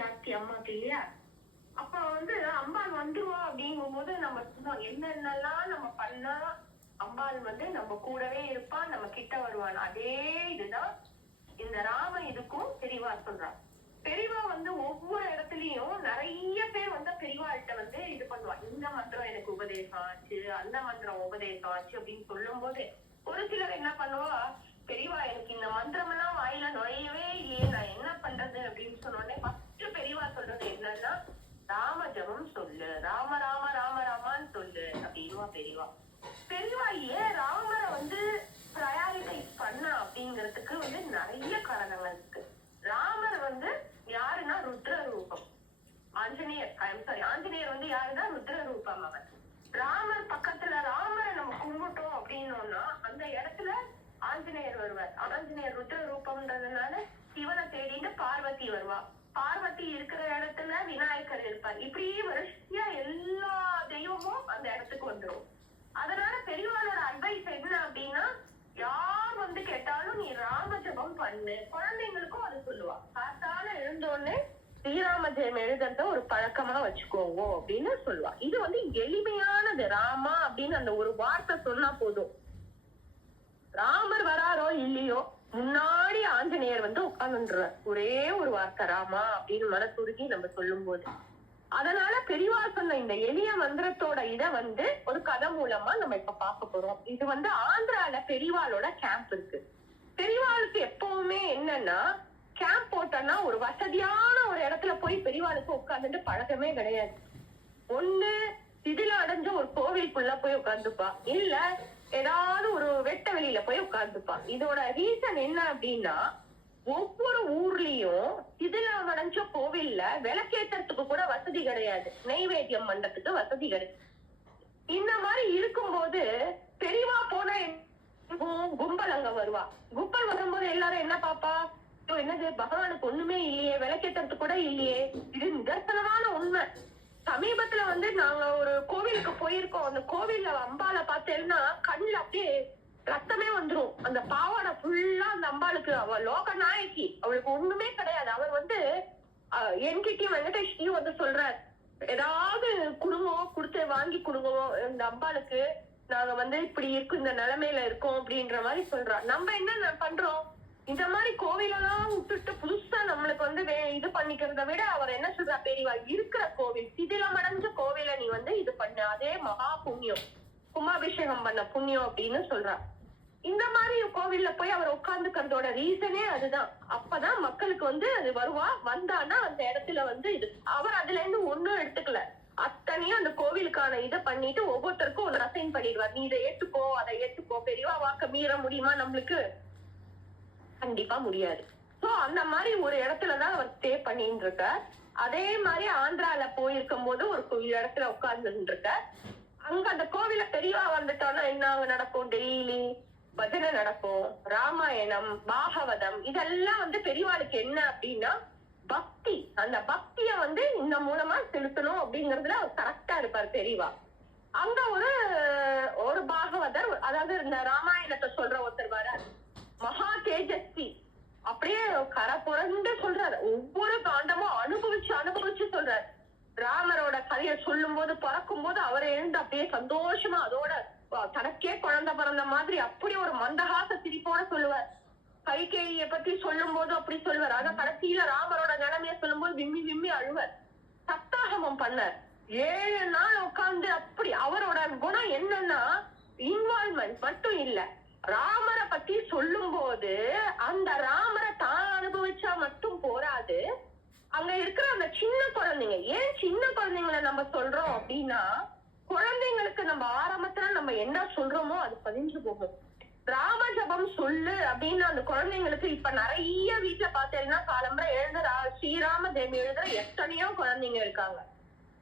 ஜாஸ்தி அம்மாக்கு இல்லையா. அப்ப வந்து அம்பாள் வந்துருவா அப்படிங்கும் போது நம்ம சொன்னோம் என்னென்னலாம் நம்ம பண்ணா அம்பாள் வந்து நம்ம கூடவே இருப்பான், நம்ம கிட்ட வருவான். அதே இதுதான் இந்த ராம இதுக்கும் பெரியவா சொல்றான். பெரியவா வந்து ஒவ்வொரு இடத்துலயும் நிறைய பேர் வந்து பெரியவாள்கிட்ட வந்து இது பண்ணுவா. இந்த மந்திரம் எனக்கு உபதேசம் ஆச்சு, அந்த மந்திரம் உபதேசம் ஆச்சு அப்படின்னு சொல்லும் போது ஒரு சிலர் என்ன பண்ணுவா, பெரியவா எனக்கு இந்த மந்திரம் எல்லாம் வாயில நுழையவே இல்லையே, நான் என்ன பண்றது அப்படின்னு சொன்னோடனே ஃபர்ஸ்ட் பெரியவா சொல்றது என்னன்னா, ராம ஜபம் சொல்லு, ராம ராம ராம ராமான்னு சொல்லு அப்படின்வா பெரியவா. பெரியவா ஏன் ராமரை வந்து ப்ரையாரிட்டைஸ் பண்ண அப்படிங்கிறதுக்கு வந்து நிறைய காரணங்கள் இருக்கு. ராமர் வந்து யாருன்னா ருத்ர ரூபம். ஆஞ்சநேயர் வந்து யாருன்னா ருத்ர ரூபம். அவன் ராமர் பக்கத்துல ராமரை நம்ம கும்பிட்டோம் அப்படின்னோம்னா அந்த இடத்துல ஆஞ்சநேயர் வருவார். ஆஞ்சநேயர் ருத்ர ரூபம்ன்றதுனால சிவனை தேடிட்டு பார்வதி வருவா. பார்வதி இருக்கிற இடத்துல விநாயகர் இருப்பார். இப்படி வரிசையா எல்லா தெய்வமும் அந்த இடத்துக்கு வந்துடும். அதனால பெரியவாளோட அட்வைஸ் என்ன அப்படின்னா, யார் வந்து கேட்டாலும் நீ ராம ஜபம் பண்ணு. குழந்தைங்களுக்கும் அது சொல்லுவா. காத்தால எழுந்தோடனே ஸ்ரீராம ஜெயம் எழுதுறத ஒரு பழக்கமா வச்சுக்கோங்க அப்படின்னு சொல்லுவா. இது வந்து எளிமையானது. ராமா அப்படின்னு அந்த ஒரு வார்த்தை சொன்னா போதும். ராமர் வராரோ இல்லையோ முன்னாடி ஆஞ்சநேயர் வந்து உட்கார்ந்துன்ற ஒரே ஒரு வார்த்தை ராமா அப்படின்னு மனசுருகி நம்ம சொல்லும் போது. அதனால பெரியவா சொன்ன இந்த எளிய மந்திரத்தோட இத வந்து ஒரு கதை மூலமா நம்ம இப்ப பார்க்க போறோம். இது வந்து ஆந்திரால பெரியவாளோட கேம்ப் இருக்கு. பெரியவாளுக்கு எப்பவுமே என்னன்னா, கேம்ப் போட்டோம்னா ஒரு வசதியான ஒரு இடத்துல போய் பெரியவாளுக்கு உட்கார்ந்துட்டு பழக்கமே கிடையாது. ஒண்ணு சிதில அடைஞ்ச ஒரு கோவிலுக்குள்ள போய் உட்கார்ந்துப்பா, இல்ல ஏதாவது ஒரு வெட்ட வெளியில போய் உட்கார்ந்துப்பா. இதோட ரீசன் என்ன அப்படின்னா, ஒவ்வொரு ஊர்லயும் சிதில அடைஞ்ச கோவில்ல விளக்கேற்றத்துக்கு கூட வசதி கிடையாது, நெய்வேத்தியம் பண்றதுக்கு வசதி கிடையாது. இந்த மாதிரி இருக்கும்போது பெரியவா போனா கும்பல் அங்க வருவா. கும்பல் வரும்போது எல்லாரும் என்ன பாப்பா, என்னது பகவானுக்கு ஒண்ணுமே இல்லையே, விளக்கேற்றத்துக்கு கூட இல்லையே. இது நிதர்சனமான உண்மை. சமீபத்துல வந்து நாங்க ஒரு கோவிலுக்கு போயிருக்கோம். அந்த கோவில்ல அம்பால பார்த்தேன்னா கண்ணுல அப்படியே ரத்தமே வந்துரும். அந்த பாவாடை ஃபுல்லா அந்த அம்பாளுக்கு, அவ லோக நாயகி, அவளுக்கு ஒண்ணுமே கிடையாது. அவர் வந்து என்கிட்டயும் வெங்கடேஷ்கியும் வந்து சொல்றார், ஏதாவது குடும்பம் கொடுத்து வாங்கி கொடுங்க இந்த அம்பாளுக்கு, நாங்க வந்து இப்படி இருக்கு இந்த நிலைமையில இருக்கோம் அப்படின்ற மாதிரி சொல்றா. நம்ம என்ன பண்றோம், இந்த மாதிரி கோவிலெல்லாம் விட்டுட்டு புதுசா நம்மளுக்கு வந்து இது பண்ணிக்கிறத விட அவர் என்ன சொல்றா, பெரியவா இருக்கிற கோவில் சிதிலமடைஞ்ச கோவில நீ வந்து இது பண்ண, அதே மகா புண்ணியம், கும்பாபிஷேகம் பண்ண புண்ணியம் அப்படின்னு சொல்றா. இந்த மாதிரி கோவில்ல போய் அவர் உட்கார்ந்துக்கிறதோட ரீசனே அதுதான். அப்பதான் மக்களுக்கு வந்து அது வருவா. வந்தானா அந்த இடத்துல வந்து இது அவர் அதுல இருந்து ஒண்ணும் எடுத்துக்கல, அத்தனையும் அந்த கோவிலுக்கான இதை பண்ணிட்டு ஒவ்வொருத்தருக்கும் ஒரு அசைன் பண்ணிடுவார். நீ இதை ஏத்துக்கோ அதை ஏத்துக்கோ. பெரியவா வாக்க மீற முடியுமா நம்மளுக்கு? கண்டிப்பா முடியாது. சோ அந்த மாதிரி ஒரு இடத்துலதான் அவர் ஸ்டே பண்ணிட்டு இருக்க. அதே மாதிரி ஆந்திரால போயிருக்கும் போது ஒரு இடத்துல உட்கார்ந்துட்டு இருக்க. அங்க அந்த கோவில பெரியவா வந்துட்டோம்னா என்ன நடக்கும், டெய்லி பஜனை நடக்கும், ராமாயணம், பாகவதம், இதெல்லாம் வந்து பெரியவாளுக்கு என்ன அப்படின்னா பக்தி. அந்த பக்திய வந்து இந்த மூலமா செலுத்தணும் அப்படிங்கறதுல அவர் கரெக்டா இருப்பார் பெரியவா. அங்க ஒரு பாகவதர், அதாவது இந்த ராமாயணத்தை சொல்ற ஒருத்தர் வர, மகா தேஜஸ்வி, அப்படியே கரை புரண்டு சொல்றாரு. ஒவ்வொரு காண்டமும் அனுபவிச்சு சொல்றாரு. ராமரோட கதையை சொல்லும் போது பிறக்கும் போது அவரை எழுந்து அப்படியே சந்தோஷமா அதோட தனக்கே குழந்தை பிறந்த மாதிரி அப்படி ஒரு மந்தகாச சிரிப்போட சொல்லுவார். கைகேயியை பத்தி சொல்லும் போது அப்படி சொல்லுவார். ஆனா கடைசியில ராமரோட நிலைமைய சொல்லும் போது விம்மி விம்மி அழுவார். சப்தாகமம் பண்ணார் 7 நாள் உட்கார்ந்து. அப்படி அவரோட குணம் என்னன்னா, இன்வால்வ்மெண்ட் மட்டும் இல்ல, ராமரை பத்தி சொல்லும் போது அந்த ராமரை தான் அனுபவிச்சா மட்டும் போராது, அங்க இருக்கிற அந்த சின்ன குழந்தைங்க, ஏன் சின்ன குழந்தைங்களை நம்ம சொல்றோம் அப்படின்னா, குழந்தைங்களுக்கு நம்ம ஆரம்பத்துல நம்ம என்ன சொல்றோமோ அது பதிஞ்சு போகும். ராம ஜபம் சொல்லு அப்படின்னு அந்த குழந்தைங்களுக்கு இப்ப நிறைய வீட்டுல பார்த்தேன்னா காலம்பரை எழுதுற ஸ்ரீராம ஜெயம் எழுதுற எத்தனையோ குழந்தைங்க இருக்காங்க.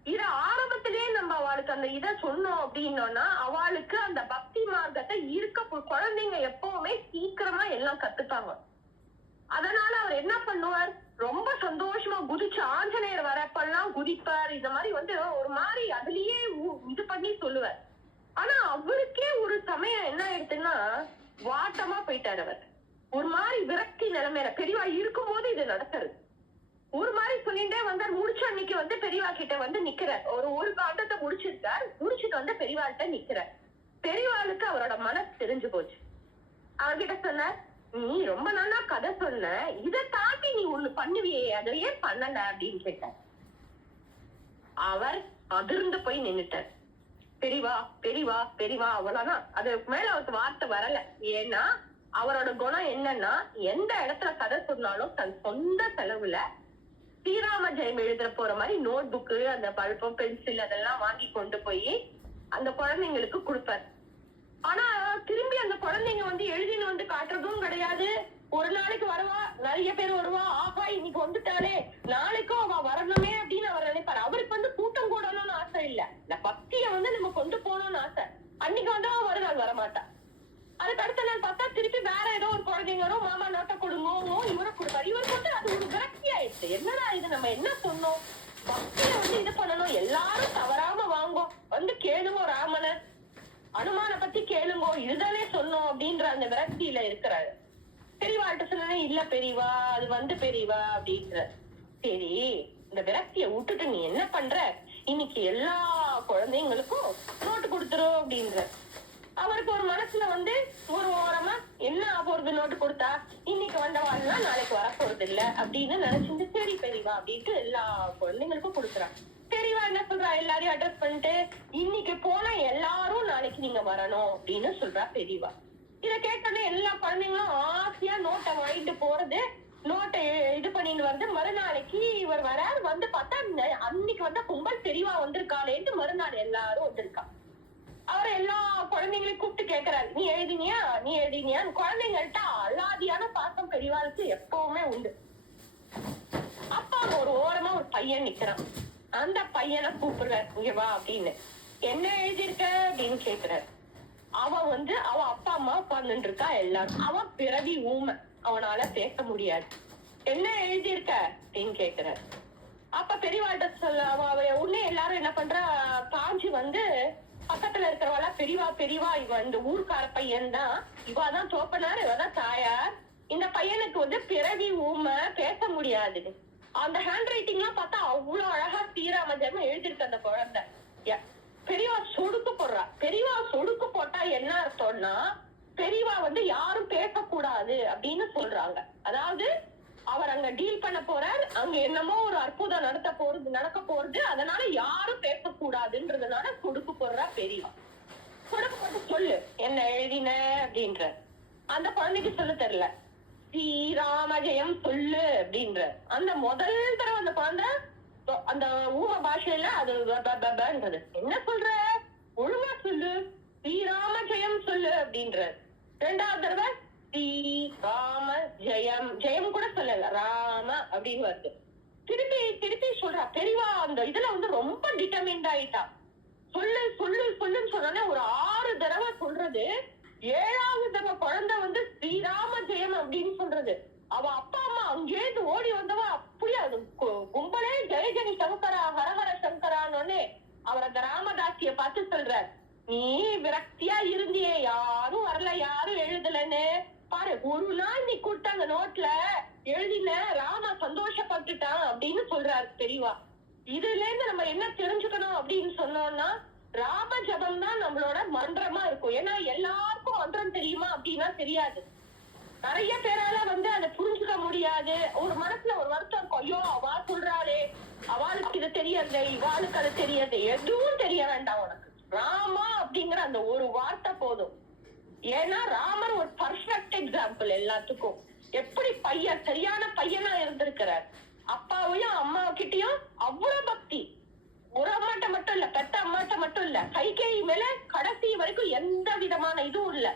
இத ஆரம்பத்திலேயே நம்ம அவளுக்கு அந்த இதை சொன்னோம் அப்படின்னோம்னா அவளுக்கு அந்த பக்தி மார்க்கத்தை இருக்க குழந்தைங்க எப்பவுமே சீக்கிரமா எல்லாம் கத்துப்பாங்க. அதனால அவர் என்ன பண்ணுவார், ரொம்ப சந்தோஷமா குதிச்சு ஆஞ்சநேயர் வரப்பெல்லாம் குதிப்பார். இந்த மாதிரி வந்து ஒரு மாதிரி அதுலயே இது பண்ணி சொல்லுவார். ஆனா அவருக்கே ஒரு சமயம் என்ன ஆயிடுச்சுன்னா வாட்டமா போயிட்டார். அவர் ஒரு மாதிரி விரக்தி நிலைமையில, பெரியவா இருக்கும் போது இது நடக்கிறது, ஒரு மாதிரி சொல்லிட்டே வந்தார். முடிச்ச அன்னைக்கு வந்து பெரியவா கிட்ட வந்து நிக்கிறார். ஒரு காண்டத்தை முடிச்சிருக்கார். முடிச்சுட்டு வந்து பெரியவாள்கிட்ட நிக்கிறார். பெரியவாளுக்கு அவரோட மனசு தெரிஞ்சு போச்சு. அவர்கிட்ட சொன்னார், நீ ரொம்ப நல்லா கதை சொன்ன, இதை தாண்டி நீ ஒண்ணு பண்ணுவியே, அதை ஏன் பண்ணல அப்படின்னு கேட்டார். அவர் அதிர்ந்து போய் நின்னுட்டார். பெரியவா பெரியவா பெரியவா அவ்வளவுதான். அதுக்கு மேல அவருக்கு வார்த்தை வரல. ஏன்னா அவரோட குணம் என்னன்னா, எந்த இடத்துல கதை சொன்னாலும் தன் சொந்த செலவுல ஸ்ரீராம ஜெயம் எழுதுற போற மாதிரி நோட் புக்கு, அந்த பல்பம், பென்சில் அதெல்லாம் வாங்கி கொண்டு போய் அந்த குழந்தைங்களுக்கு கொடுப்பார். ஆனா திரும்பி அந்த குழந்தைங்க வந்து எழுதின்னு வந்து காட்டுறதும் கிடையாது. ஒரு நாளைக்கு வருவா, நிறைய பேர் வருவா, ஆஹா இன்னைக்கு வந்துட்டாலே நாளைக்கும் அவ வரணுமே அப்படின்னு அவர் நினைப்பாரு. அவருக்கு வந்து கூட்டம் கூடணும்னு ஆசை இல்ல, இந்த பக்திய வந்து நம்ம கொண்டு போகணும்னு ஆசை. அன்னைக்கு வந்து அவன் மறுநாள் வரமாட்டா. அதுக்கு அடுத்த நாள் பார்த்தா திருப்பி வேற ஏதோ ஒரு குழந்தைங்க வரும், மாமா நோட்டை கொடுங்க, இவரை கொடுப்பாரு. இவர் வந்து அது ஒரு விரக்தி ஆயிடுச்சு. என்னடா இது, நம்ம என்ன சொன்னோம், பக்திய வந்து இது பண்ணணும், எல்லாரும் தவறாம வாங்கும், வந்து கேளுங்க ராமனை, அனுமான பத்தி கேளுங்கோ, இதுதானே சொன்னோம் அப்படின்ற அந்த விரக்தியில இருக்கிறாரு. பெரியவாட்ட சொன்னே, இல்ல பெரியவா அது வந்து பெரியவா அப்படின்ற. சரி, இந்த விரக்திய விட்டுட்டு நீ என்ன பண்ற, இன்னைக்கு எல்லா குழந்தைங்களுக்கும் நோட்டு கொடுத்துரும் அப்படின்ற. அவருக்கு ஒரு மனசுல வந்து ஒரு ஓரமா என்ன போறது, நோட்டு கொடுத்தா இன்னைக்கு வந்தவாள்லாம் நாளைக்கு வரப்போறது இல்ல அப்படின்னு நினைச்சிட்டு, சரி பெரியவா அப்படின்ட்டு எல்லா குழந்தைங்களுக்கும் கொடுக்குறான். பெரியவா என்ன சொல்றா, எல்லாரையும் அட்ரஸ் பண்ணிட்டு, இன்னைக்கு போனா எல்லாரும் நாளைக்கு நீங்க வரணும் அப்படின்னு சொல்றா பெரியவா. இத கேட்டோன்னே எல்லா குழந்தைங்களும் ஆசையா நோட்டை வாங்கிட்டு போறது, நோட்டை இது பண்ணிட்டு வந்து மறுநாளைக்கு இவர் வராரு. வந்து பார்த்தா அன்னைக்கு வந்த கும்பல் பெரியவா வந்திருக்காளேன்னு மறுநாள் எல்லாரும் வந்திருக்கா. அவர் எல்லா குழந்தைங்களையும் கூப்பிட்டு கேட்கிறாரு, நீ எழுதினியா நீ எழுதினியா. குழந்தைங்கள்ட்ட அலாதியான பாசம் பெரியவாளுக்கு எப்பவுமே உண்டு. அப்பா ஒரு ஓரமா ஒரு பையன் நிக்கிறான். அந்த பையனை கூப்பிடுறாரு, இங்க வா அப்படின்னு. என்ன எழுதியிருக்க அப்படின்னு கேக்குறாரு. அவன் வந்து அவ அப்பா அம்மா உட்கார்ந்துட்டு இருக்கா எல்லாரும். அவன் பிறவி ஊமை, அவனால பேச முடியாது. என்ன எழுதியிருக்க அப்படின்னு கேக்குறாரு. அப்ப பெரியவாட்ட சொல்ல உடனே எல்லாரும் என்ன பண்றா, பாஞ்சு வந்து பக்கத்துல இருக்கிறவள, பெரியவா பெரியவா இவன் இந்த ஊர்க்கார பையன் தான், இவாதான் தோப்பனார், இவதான் தாயார், இந்த பையனுக்கு வந்து பிறவி ஊமை, பேச முடியாது. அந்த ஹேண்ட் ரைட்டிங் எல்லாம் பார்த்தா அவ்வளவு அழகா ஸ்ரீராம ஜெயம் எழுதிருக்கு அந்த குழந்தை. பெரியவா சொடுக்கு போடுறா. பெரியவா சொடுக்கு போட்டா என்ன அர்த்தம்னா, பெரியவா வந்து யாரும் பேசக்கூடாது அப்படின்னு சொல்றாங்க. அதாவது அவர் அங்க டீல் பண்ண போறார், அங்க என்னமோ ஒரு அற்புதம் நடக்க போறது, அதனால யாரும் பேசக்கூடாதுன்றதுனால சொடுக்கு போடுறா பெரியவா. சொடுக்கு போட்டு சொல்லு என்ன எழுதின அப்படின்ற. அந்த குழந்தைக்கு சொல்ல தெரியல. ஸ்ரீராம ஜெயம் சொல்லு அப்படின்ற. அந்த முதல் தடவை அந்த குழந்தை அந்த ஊம பாஷையில அது என்ன சொல்ற, ஒழுங்கா சொல்லு, ஸ்ரீராம ஜெயம் சொல்லு அப்படின்ற. ரெண்டாவது தடவை ஸ்ரீராம ஜெயம், ஜெயம் கூட சொல்லல, ராம அப்படின்னு வருது. திருப்பி திருப்பி சொல்றா பெரியவா. அந்த இதுல வந்து ரொம்ப டிட்டர்மின்ட் ஆயிட்டா. சொல்லு சொல்லு சொல்லுன்னு சொன்னோன்னே ஒரு 6 தடவை சொல்றது. 7வது தடவை குழந்தை வந்து ஸ்ரீராம ஜெயம் அப்படின்னு சொல்றது. அவ அப்பா அம்மா அங்கேருந்து ஓடி வந்தவ அப்படியே அது கும்பலே ஜெய ஜெனி சங்கரா ஹரஹர சங்கரான்னு அவர் அந்த ராமதாசிய பார்த்து சொல்றார், நீ விரக்தியா இருந்தியே, யாரும் வரல யாரும் எழுதலன்னு பாரு, ஒரு நாள் நீ கூட்ட அந்த நோட்ல எழுதின, ராம சந்தோஷப்பட்டுட்டான் அப்படின்னு சொல்றாரு பெரியவா. இதுல இருந்து நம்ம என்ன தெரிஞ்சுக்கணும் அப்படின்னு சொன்னோம்னா, ராம ஜபம் தான் நம்மளோட மன்றமா இருக்கும். ஏன்னா எல்லாருக்கும் மன்றம் தெரியுமா அப்படின்னா தெரியாது. நிறைய பேரால வந்து அதை புரிஞ்சுக்க முடியாது. ஒரு மனசுல ஒரு வருத்தம் இருக்கும், ஐயோ அவா சொல்றாளே, அவளுக்கு இது தெரியாது, இவாளுக்கு அது தெரியாது, எதுவும் தெரிய வேண்டாம் உனக்கு, ராமா அப்படிங்கிற அந்த ஒரு வார்த்தை போதும். ஏன்னா ராமர் ஒரு பர்ஃபெக்ட் எக்ஸாம்பிள் எல்லாத்துக்கும். எப்படி பையன் சரியான பையனா இருந்திருக்கிறார். அப்பாவையும் அம்மா கிட்டயும் அவ்வளவு பக்தி. ஒரு அம்மாட்ட மட்டும் இல்ல, பெத்த அம்மாட்ட மட்டும் இல்ல, கைகேயி மேல கடைசி வரைக்கும் எந்த விதமான இதுவும் இல்ல,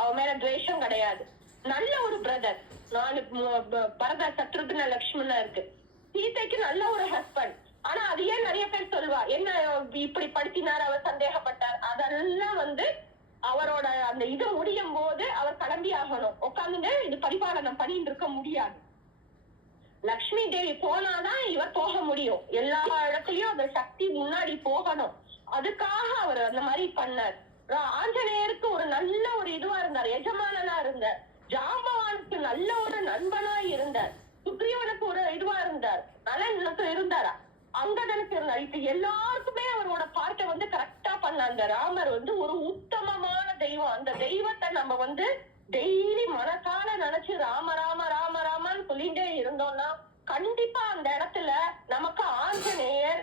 அவ மேல துவேஷம் கிடையாது. நல்ல ஒரு பிரதர், 4 பரத சத்ருக்ன லக்ஷ்மணா இருக்கு. சீதைக்கு நல்ல ஒரு ஹஸ்பண்ட். ஆனா அது ஏன் நிறைய பேர் சொல்வா, என்ன இப்படி படுத்தினார், அவர் சந்தேகப்பட்டார், அதெல்லாம் வந்து அவரோட அந்த இது முடியும் போது அவர் கிளம்பி ஆகணும். உட்காந்துங்க இது பரிபாலனம் பண்ணிட்டு இருக்க முடியாது. லக்ஷ்மி தேவி போனாதான் இவர் போக முடியும். எல்லா இடத்துலயும் அந்த சக்தி முன்னாடி போகணும். அதுக்காக அவர் அந்த மாதிரி பண்ணார். ஆஞ்சநேயருக்கு ஒரு நல்ல ஒரு இதுவா இருந்தார், எஜமானனா இருந்தார். ஜாம்பவானுக்கு நல்ல ஒரு நண்பனா இருந்தார். சுக்ரீவனுக்கு ஒரு இதுவா இருந்தார், நலன் இருந்தாரா, அங்கதனுக்கு இருந்தார். இப்ப எல்லாருக்குமே அவரோட பார்ட்டை வந்து கரெக்டா பண்ண அந்த ராமர் வந்து ஒரு உத்தமமான தெய்வம். அந்த தெய்வத்தை நம்ம வந்து டெய்லி மனசால நினைச்சு ராம ராம ராம ராமன்னு சொல்லிட்டே இருந்தோம்னா கண்டிப்பா அந்த இடத்துல நமக்கு ஆஞ்சநேயர்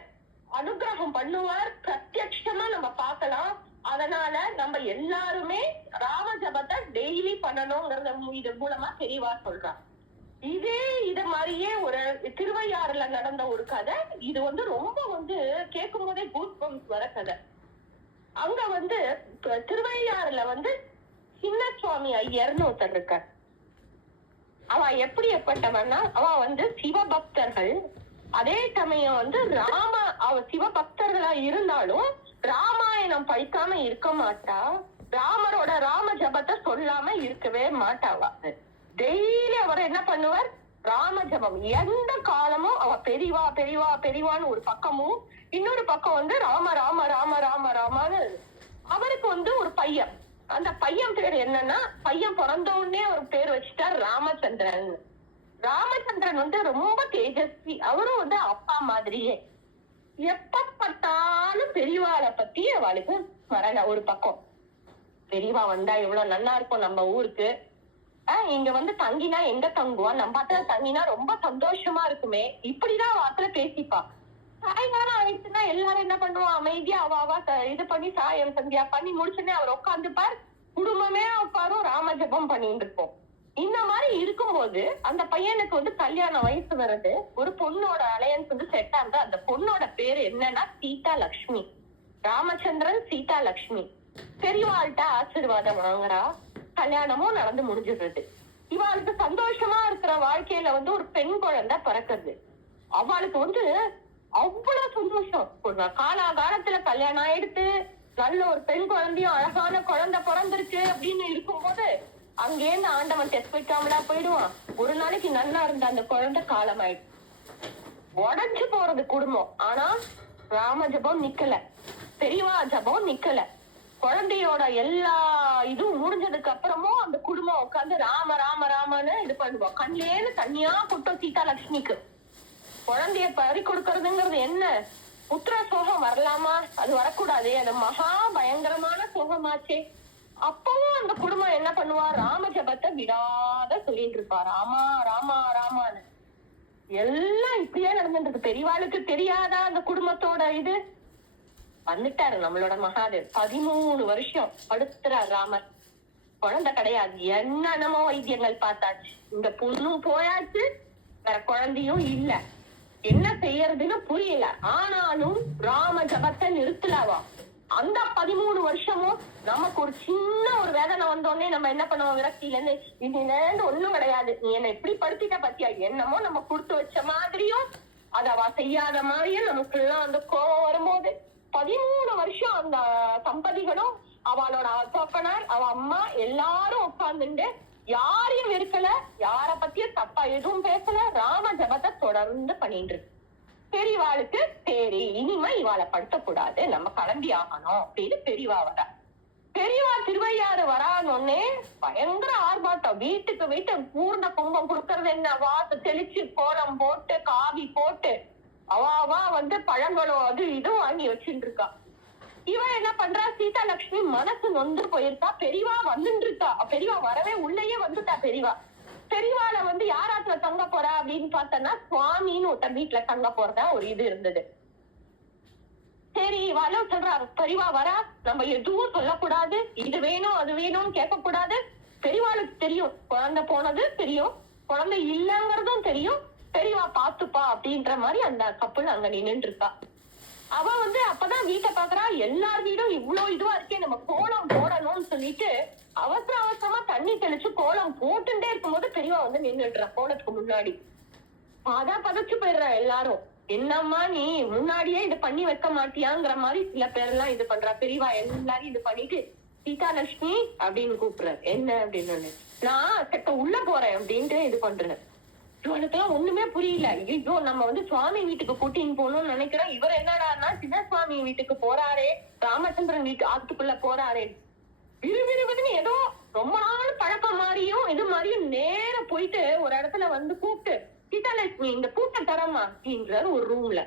அனுகிரகம் பண்ணுவார், பிரத்யட்சமா நம்ம பார்க்கலாம். அதனால நம்ம எல்லாருமே ராம ஜபத்தை டெய்லி பண்ணணும்ங்கறத இது மூலமா தெளிவா சொல்றான். இது மாதிரியே ஒரு திருவையாறுல நடந்த ஒரு கதை. இது வந்து ரொம்ப வந்து கேட்கும் போதே கூஸ்பம்ஸ் வர கதை. அங்க வந்து திருவையாறுல வந்து சின்ன சுவாமி ஐயர்னு ஒருத்தர் இருக்கார். அவ எப்படிப்பட்டவன்னா, அவ வந்து சிவபக்தர்கள், அதே சமயம் வந்து அவ சிவபக்தர்களா இருந்தாலும் ராமாயணம் படிக்காம இருக்க மாட்டா, ராமரோட ராம ஜபத்தை சொல்லாம இருக்கவே மாட்டாவா. டெய்லி அவர் என்ன பண்ணுவார், ராம ஜபம். எந்த காலமும் அவ பெரிவா பெரிவா பெரிவான்னு ஒரு பக்கமும், இன்னொரு பக்கம் வந்து ராம ராம ராம ராம ராமான்னு. அவருக்கு வந்து ஒரு பையன், அந்த பையன் பேர் என்னன்னா, பையன் பிறந்த உடனே அவர் பேர் வச்சுட்டார் ராமச்சந்திரன். ராமச்சந்திரன் வந்து ரொம்ப தேஜஸ்வி. அவரும் வந்து அப்பா மாதிரியே. எப்ப பார்த்தாலும் பெரியவாளை பத்தி அவளுக்கு வரல. ஒரு பக்கம் பெரியவா வந்தா எவ்வளவு நல்லா இருக்கும் நம்ம ஊருக்கு, இங்க வந்து தங்கினா எங்க தங்குவா, நம்ம பாத்துல தங்கினா ரொம்ப சந்தோஷமா இருக்குமே, இப்படிதான் வார்த்தை பேசிப்பா. சாயங்காலம் ஆயிடுச்சுன்னா எல்லாரும் என்ன பண்ணுவோம், அமைதியா அவ இது பண்ணி சாயம் சந்தியா பண்ணி முடிச்சுன்னே அவர் உட்காந்துப்பார், குடும்பமே உட்காரும் ராம ஜபம் பண்ணிட்டு இருப்போம். இந்த மாதிரி இருக்கும்போது அந்த பையனுக்கு வந்து கல்யாண வயசு வருது. ஒரு பொண்ணோட அலையன்ஸ் வந்து செட் ஆகுது. அந்த பொண்ணோட பேரு என்னன்னா சீதா லட்சுமி. ராமச்சந்திரன் சீதா லட்சுமி. பெரியவாள்கிட்ட ஆசீர்வாதம் வாங்குறா. கல்யாணமும் நடந்து முடிஞ்சிடுறது. இவாளுக்கு சந்தோஷமா இருக்கிற வாழ்க்கையில வந்து ஒரு பெண் குழந்தை பிறக்குது. அவளுக்கு வந்து அவ்வளவு சந்தோஷம். காலத்துல கல்யாணம் ஆயிடுத்து, நல்ல ஒரு பெண் குழந்தையும் அழகான குழந்தை பிறந்திருக்கு அப்படின்னு இருக்கும்போது அங்கேருந்து ஆண்டவன் டெஸ்ட் வைக்காமலா போயிடுவான். ஒரு நாளைக்கு நல்லா இருந்த அந்த குழந்தை காலம் ஆயிடுச்சு. உடஞ்சு போறது குடும்பம். ஆனா ராம ஜபம் நிக்கல, பெரியவா ஜபம் நிக்கல. குழந்தையோட எல்லா இதுவும் முடிஞ்சதுக்கு அப்புறமும் அந்த குடும்பம் உட்காந்து ராம ராம ராமன்னு இது பண்ணுவோம். கண்லேன்னு தனியா கொட்டும் சீதா லட்சுமிக்கு. குழந்தைய பறி கொடுக்கறதுங்கிறது என்ன, புத்திர சோகம் வரலாமா, அது வரக்கூடாது, அது மகா பயங்கரமான சோகமாச்சே. அப்பவும் அந்த குடும்பம் என்ன பண்ணுவா, ராம ஜபத்தை விடாத சொல்லிட்டு இருப்பா, ராமா ராமா ராமான்னு. எல்லாம் இப்படியே நடந்துருக்கு. பெரியவாளுக்கு தெரியாதா அந்த குடும்பத்தோட இது. வந்துட்டாரு நம்மளோட மகாதேவ். 13 வருஷம் படுத்துறார் ராமர். குழந்தை கிடையாது. என்னென்னமோ வைத்தியங்கள் பார்த்தாச்சு, இந்த பொண்ணும் போயாச்சு, வேற குழந்தையும் இல்ல. என்ன செய்யறதுன்னு புரியல. ஆனாலும் ராம ஜபத்தை நிறுத்தலாவா. அந்த 13 வருஷமும் நமக்கு ஒரு சின்ன ஒரு வேதனை வந்தோடனே நம்ம என்ன பண்ணுவோம், விரக்தியில இருந்து இன்னிலேருந்து ஒண்ணும் கிடையாது, நீ என்ன இப்படி படுத்திட்ட பத்தியா, என்னமோ நம்ம கொடுத்து வச்ச மாதிரியும் அத அவ செய்யாத மாதிரியும் நமக்கு எல்லாம் அந்த கோவம் வரும்போது 13 வருஷம் அந்த தம்பதிகளும் அவளோட தகப்பனார் அவ அம்மா எல்லாரும் உட்கார்ந்துட்டு யாரையும் வெறுக்கல, யார பத்தியும் தப்பா எதுவும் பேசல, ராம ஜபத்தை தொடர்ந்து பண்ணிட்டு இருக்கு. பெரியவாளுக்கு சரி இனிமே இவாளை படுத்தக்கூடாது, நம்ம கிளம்பி ஆகணும் அப்படின்னு பெரியவா வரா. பெரியவா திருவையாறு வரானோடனே பயங்கர ஆர்ப்பாட்டம். வீட்டுக்கு பூர்ண கும்பம் கொடுக்கறது என்ன, வாச தெளிச்சு கோலம் போட்டு காவி போட்டு அவா வந்து பழங்களும் அது இதுவும் வாங்கி வச்சுட்டு இருக்கா. இவன் என்ன பண்றா, சீதா லட்சுமி மனசு நொந்து போயிருக்கா. பெரியவா வந்துட்டு இருக்கா. பெரியவா வரவே உள்ளேயே வந்துட்டா. பெரியவாள வந்து யாராத்துல தங்க போறா அப்படின்னு பார்த்தோன்னா, சுவாமின்னு ஒருத்தர் வீட்டுல தங்க போறதா ஒரு இது இருந்தது. சரி இவாள சொல்றா, பெரியவா வரா, நம்ம எதுவும் சொல்லக்கூடாது, இது வேணும் அது வேணும்னு கேட்க கூடாது. பெரியவாளுக்கு தெரியும் குழந்தை போனது தெரியும், குழந்தை இல்லங்கிறதும் தெரியும். பெரியவா பாத்துப்பா அப்படின்ற மாதிரி அந்த கப்பல் அங்க நின்னுட்டு இருக்கா. அவ வந்து அப்பதான் வீட்டை பாக்குறா. எல்லார் வீடும் இவ்வளவு இதுவா இருக்கே, நம்ம கோலம் போடணும்னு சொல்லிட்டு அவசரமா தண்ணி தெளிச்சு கோலம் போட்டுட்டே இருக்கும்போது பெரியவா வந்து நின்னுடுறா கோலத்துக்கு முன்னாடி. அதான் பதச்சு போயிடுறா எல்லாரும். என்னம்மா நீ முன்னாடியே இது பண்ணி வைக்க மாட்டியாங்கிற மாதிரி சில பேரெல்லாம் இது பண்றா. பெரியவா எல்லாரையும் இது பண்ணிட்டு சீதா லட்சுமி அப்படின்னு கூப்பிடுற. என்ன அப்படின்னு, நான் செத்த உள்ள போறேன் அப்படின்ட்டு இது பண்றேன். இவனுக்கெல்லாம் ஒண்ணுமே புரியல. ஐயோ நம்ம வந்து சுவாமி வீட்டுக்கு கூட்டின்னு போகணும்னு நினைக்கிறோம். இவர் என்னடான்னா சின்ன சுவாமி வீட்டுக்கு போறாரே, ராமச்சந்திரன் வீட்டு ஆத்துக்குள்ள போறாரே, விறுவிறுன்னு ஏதோ ரொம்ப நாள் பழக்கம் மாதிரியும் இது மாதிரியும் நேர போயிட்டு ஒரு இடத்துல வந்து கூப்பிட்டு சீதாலட்சுமி இந்த பூட்டை தரமா அப்படின்றாரு ஒரு ரூம்ல.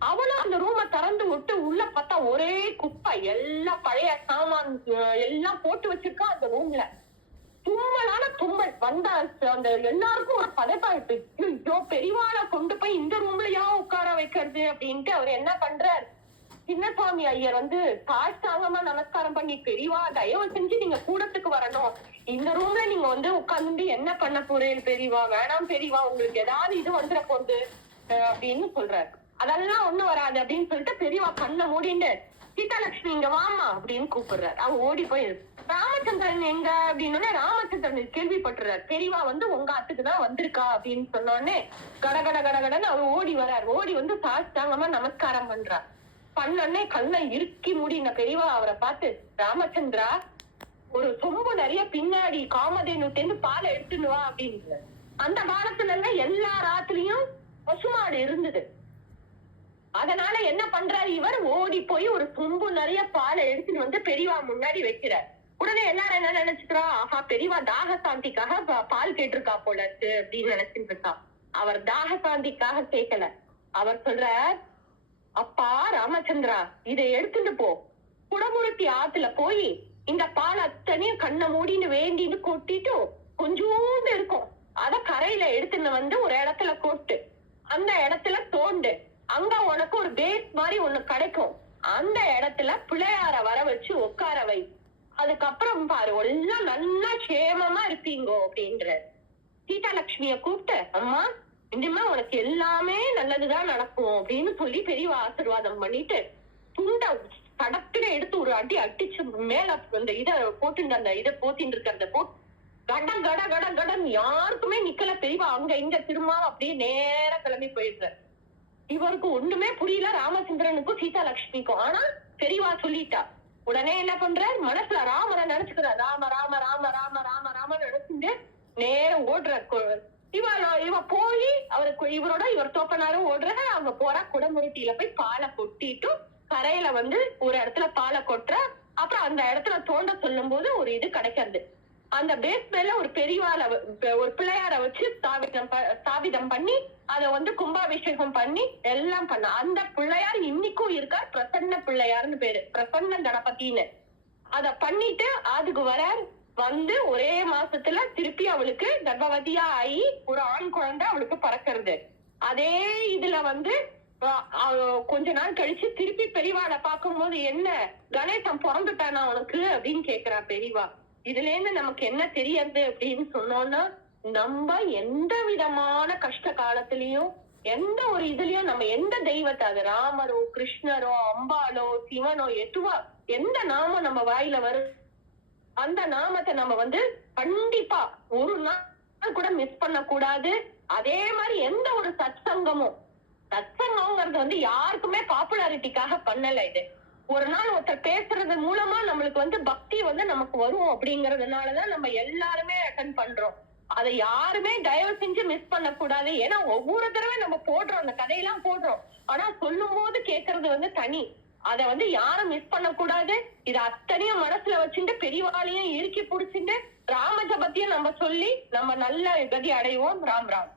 அவளும் அந்த ரூமை திறந்து விட்டு உள்ள பார்த்தா ஒரே குப்பை, எல்லாம் பழைய சாமான் எல்லாம் போட்டு வச்சிருக்கா அந்த ரூம்ல. தும்மலான தும்மல் வந்தா அந்த எல்லாருக்கும் ஒரு பதப்பாயிட்டு, ஐயோ பெரியவாளை கொண்டு போய் இந்த ரூம்லயா உட்கார வைக்கிறது அப்படின்ட்டு அவர் என்ன பண்றாரு, சின்னசாமி ஐயர் வந்து சாஷ்டாங்கமா நமஸ்காரம் பண்ணி, பெரியவா தயவு செஞ்சு நீங்க கூடத்துக்கு வரணும், இந்த ரூம்ல நீங்க வந்து உட்கார்ந்து என்ன பண்ண போறேன் பெரியவா, வேணாம் பெரியவா, உங்களுக்கு ஏதாவது இது வந்துட போகுது அப்படின்னு சொல்றாரு. அதெல்லாம் ஒண்ணும் வராது அப்படின்னு சொல்லிட்டு பெரியவா கண்ணை மூடிண்டு, சீதாலட்சுமி இங்க வாமா அப்படின்னு கூப்பிடுறாரு. அவ ஓடி போய், ராமச்சந்திரன் எங்க அப்படின்னு ராமச்சந்திரன் கேள்விப்பட்டுறாரு. பெரியவா வந்து உங்க ஆத்துக்குதான் வந்திருக்கா அப்படின்னு சொன்னோடனே கடகட கடகடன்னு அவர் ஓடி வர்றாரு. ஓடி வந்து சாஷ்டாங்கமா நமஸ்காரம் பண்றார். பண்ணோடனே கண்ணை இறுக்கி மூடின பெரியவா அவரை பார்த்து, ராமச்சந்திரா ஒரு சொம்பு நிறைய பின்னாடி காமதேனுட்டேந்து பாலை எடுத்துன்னு வா அப்படின்னு. அந்த காலத்துல எல்லாம் எல்லா ராத்திரியும் பசுமாடு இருந்தது. அதனால என்ன பண்றாரு இவர், ஓடி போய் ஒரு சொம்பு நிறைய பாலை எடுத்துன்னு வந்து பெரியவா முன்னாடி வைக்கிறார். உடனே எல்லாரும் என்ன நினைச்சுக்கிறா, ஆஹா பெரியவா தாக சாந்திக்காக பால் கேட்டிருக்கா போல இருக்கு அப்படின்னு நினைச்சுட்டு இருக்கா. அவர் தாக சாந்திக்காக கேட்கல. அவர் சொல்ற, அப்பா ராமச்சந்திரா இதை எடுத்துட்டு போ, குடமுருத்தி ஆத்துல போய் இந்த பால் அத்தனையும் கண்ணை மூடின்னு வேண்டின்னு கொட்டிட்டு கொஞ்சோண்டு இருக்கும், அத கரையில எடுத்துன்னு வந்து ஒரு இடத்துல கொட்டு, அந்த இடத்துல தோண்டு, அங்க உனக்கு ஒரு பேஸ் மாதிரி ஒண்ணு கிடைக்கும், அந்த இடத்துல பிள்ளையார வர வச்சு உட்கார வை, அதுக்கப்புறம் பாரு எல்லாம் நல்லா சேமமா இருப்பீங்கோ அப்படின்ற. சீதாலட்சுமிய கூப்பிட்டு, அம்மா இனிமே உனக்கு எல்லாமே நல்லதுதான் நடக்கும் அப்படின்னு சொல்லி பெரியவா ஆசீர்வாதம் பண்ணிட்டு துண்ட கடத்துல எடுத்து ஒரு அடி அடிச்சு மேல அந்த இத போட்டு அந்த இதை போத்தின்னு இருக்கிறத போட்டு கட கட கட கடன் யாருக்குமே நிக்கல. பெரியவா அங்க இங்க திரும்ப அப்படியே நேர கிளம்பி போயிடுற. இவருக்கு ஒண்ணுமே புரியல ராமச்சந்திரனுக்கும் சீதாலட்சுமிக்கும். ஆனா பெரியவா சொல்லிட்டா. உடனே என்ன பண்ற, மனசுல ராமரை நினைச்சுக்கிறார். ராம ராம ராம ராம ராம ராம நினைச்சுட்டு நேரம் ஓடுற. இவ போய் அவருக்கு இவர் தோப்பனாரும் ஓடுற. அவங்க போறா குடமுருட்டியில போய் பாலை கொட்டிட்டு கரையில வந்து ஒரு இடத்துல பாலை கொட்டுற. அப்புறம் அந்த இடத்துல தோண்ட சொல்லும் போது ஒரு இது கிடைக்கிறது. அந்த பேஸ் மேல ஒரு பெரியவாள ஒரு பிள்ளையார வச்சு ஸ்தாபிதம் பண்ணி அதை வந்து கும்பாபிஷேகம் பண்ணி எல்லாம் பண்ண. அந்த பிள்ளையார் இன்னைக்கும் இருக்கார், பிரசன்ன பிள்ளையார்னு பேரு, பிரசன்ன கணபதினு. அத பண்ணிட்டு அதுக்கு வரார். வந்து ஒரே மாசத்துல திருப்பி அவளுக்கு கர்ப்பவதியா ஆகி ஒரு ஆண் குழந்தை அவளுக்கு பறக்கிறது. அதே இதுல வந்து கொஞ்ச நாள் கழிச்சு திருப்பி பெரியவாளை பார்க்கும் போது, என்ன கணேசன் பிறந்துட்டானா உனக்கு அப்படின்னு கேக்குறா பெரியவா. இதுல இருந்து நமக்கு என்ன தெரியாது அப்படின்னு சொன்னோம்னா, நம்ம எந்த விதமான கஷ்ட காலத்திலயும் எந்த ஒரு இதுலயும் நம்ம எந்த தெய்வத்தை, அது ராமரோ கிருஷ்ணரோ அம்பாலோ சிவனோ எதுவா எந்த நாமம் நம்ம வாயில வரும், அந்த நாமத்தை நம்ம வந்து கண்டிப்பா ஒரு நாள் கூட மிஸ் பண்ண கூடாது. அதே மாதிரி எந்த ஒரு சத்சங்கமும், சத்சங்கம்ங்கிறது வந்து யாருக்குமே பாப்புலாரிட்டிக்காக பண்ணல. இது ஒரு நாள் ஒருத்தர் பேசுறது மூலமா நம்மளுக்கு வந்து பக்தி வந்து நமக்கு வரும் அப்படிங்கறதுனாலதான் நம்ம எல்லாருமே அட்டென்ட் பண்றோம். அதை யாருமே தயவு செஞ்சு மிஸ் பண்ண கூடாது. ஏன்னா ஒவ்வொரு தடவை நம்ம போடுறோம், அந்த கதையெல்லாம் போடுறோம், ஆனா சொல்லும் போது கேட்கறது வந்து தனி. அத வந்து யாரும் மிஸ் பண்ண கூடாது. இது அத்தனையும் மனசுல வச்சுட்டு பெரியவாளையும் இறுக்கி புடிச்சுட்டு ராம ஜபத்தையும் நம்ம சொல்லி நம்ம நல்ல கதி அடைவோம். ராம் ராம்.